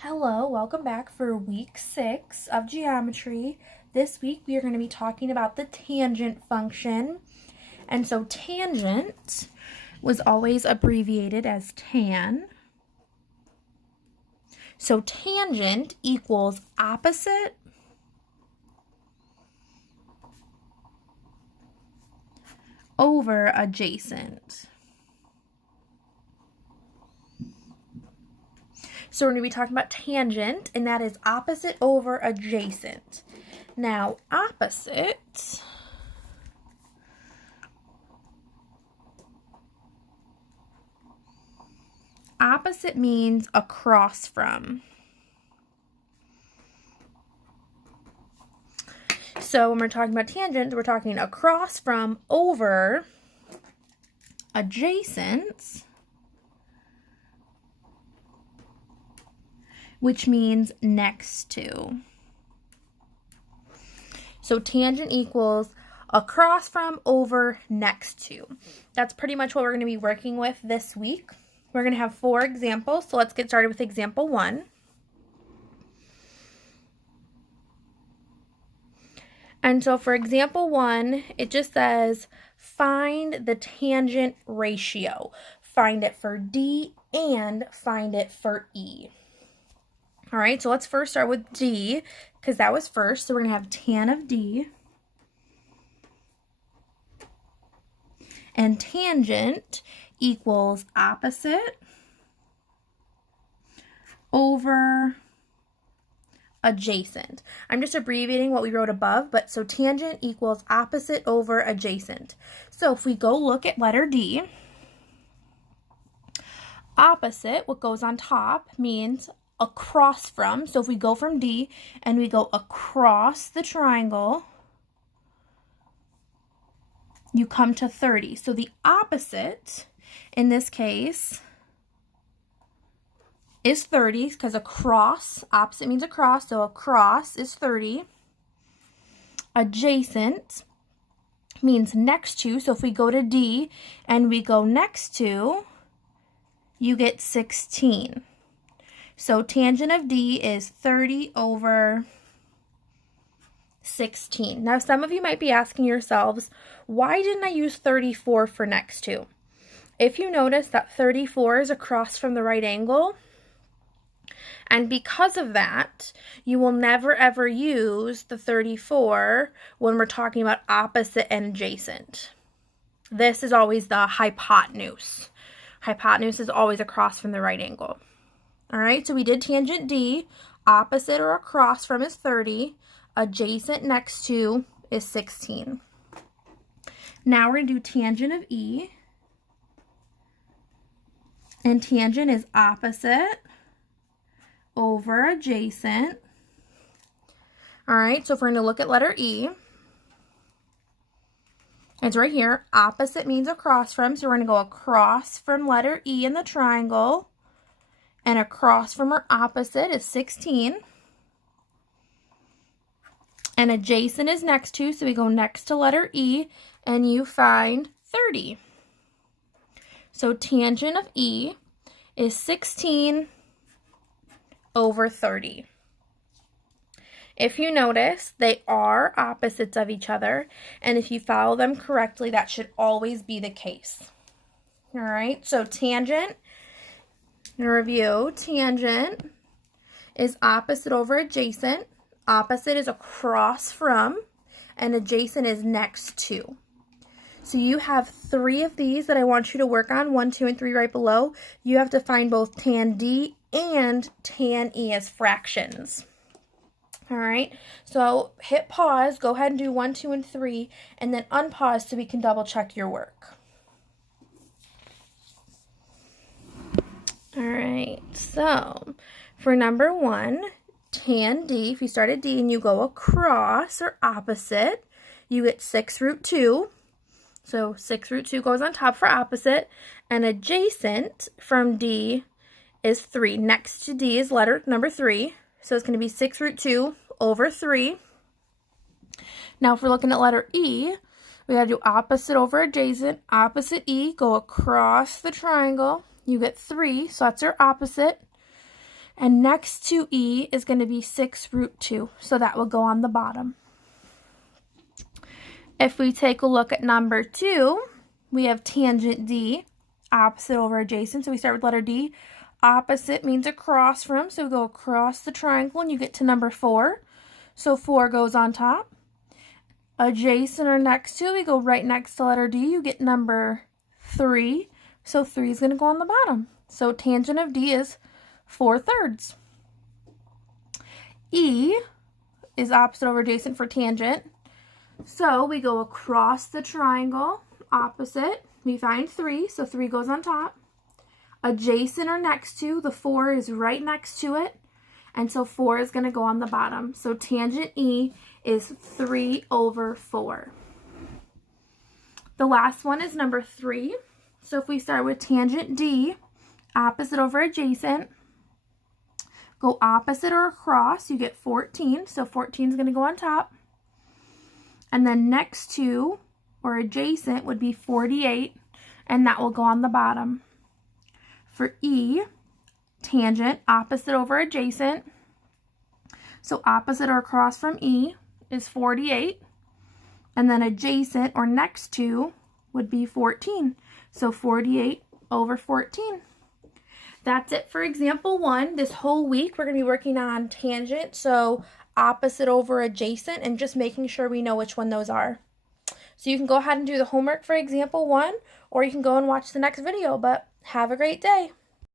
Hello, welcome back for week 6 of geometry. This week we are going to be talking about the tangent function. And so tangent was always abbreviated as tan. So tangent equals opposite over adjacent. So we're going to be talking about tangent, and that is opposite over adjacent. Now, opposite means across from. So when we're talking about tangents, we're talking across from, over, adjacent, which means next to. So tangent equals across from, over, next to. That's pretty much what we're going to be working with this week. We're going to have 4 examples, so let's get started with example 1. And so for example 1, it just says, find the tangent ratio. Find it for D and find it for E. All right, so let's first start with D, because that was first. So we're going to have tan of D. And tangent equals opposite over adjacent. I'm just abbreviating what we wrote above, but so tangent equals opposite over adjacent. So if we go look at letter D, opposite, what goes on top, means across from. So if we go from D and we go across the triangle, you come to 30. So the opposite in this case is 30, because across, opposite means across, so across is 30. Adjacent means next to, so if we go to D and we go next to, you get 16. So tangent of D is 30 over 16. Now some of you might be asking yourselves, why didn't I use 34 for next to? If you notice that 34 is across from the right angle, and because of that, you will never ever use the 34 when we're talking about opposite and adjacent. This is always the hypotenuse. Hypotenuse is always across from the right angle. All right, so we did tangent D. Opposite or across from is 30. Adjacent next to is 16. Now we're going to do tangent of E. And tangent is opposite over adjacent. All right, so if we're going to look at letter E, it's right here. Opposite means across from, so we're going to go across from letter E in the triangle. And across from our opposite is 16. And adjacent is next to, so we go next to letter E, and you find 30. So tangent of E is 16 over 30. If you notice, they are opposites of each other, and if you follow them correctly, that should always be the case. All right, so tangent, review, tangent is opposite over adjacent. Opposite is across from, and adjacent is next to. So you have 3 of these that I want you to work on, 1, 2, and 3 right below. You have to find both tan D and tan E as fractions. All right, so hit pause, go ahead and do 1, 2, and 3, and then unpause so we can double check your work. All right, so for number 1, tan D, if you start at D and you go across or opposite, you get 6 root 2. So 6 root 2 goes on top for opposite, and adjacent from D is 3. Next to D is letter number 3, so it's going to be 6 root 2 over 3. Now if we're looking at letter E, we got to do opposite over adjacent. Opposite E, go across the triangle. You get 3, so that's our opposite. And next to E is going to be 6 root 2. So that will go on the bottom. If we take a look at number 2, we have tangent D, opposite over adjacent. So we start with letter D. Opposite means across from, so we go across the triangle and you get to number 4. So 4 goes on top. Adjacent or next to, we go right next to letter D, you get number 3. So 3 is going to go on the bottom. So tangent of D is 4/3. E is opposite over adjacent for tangent. So we go across the triangle, opposite, we find 3, so 3 goes on top. Adjacent or next to, the 4 is right next to it, and so 4 is going to go on the bottom. So tangent E is 3/4. The last one is number 3. So if we start with tangent D, opposite over adjacent, go opposite or across, you get 14, so 14 is going to go on top. And then next to or adjacent would be 48, and that will go on the bottom. For E, tangent, opposite over adjacent. So opposite or across from E is 48. And then adjacent or next to would be 14. So 48/14. That's it for example 1. This whole week we're going to be working on tangent, so opposite over adjacent, and just making sure we know which one those are. So you can go ahead and do the homework for example 1, or you can go and watch the next video, but have a great day.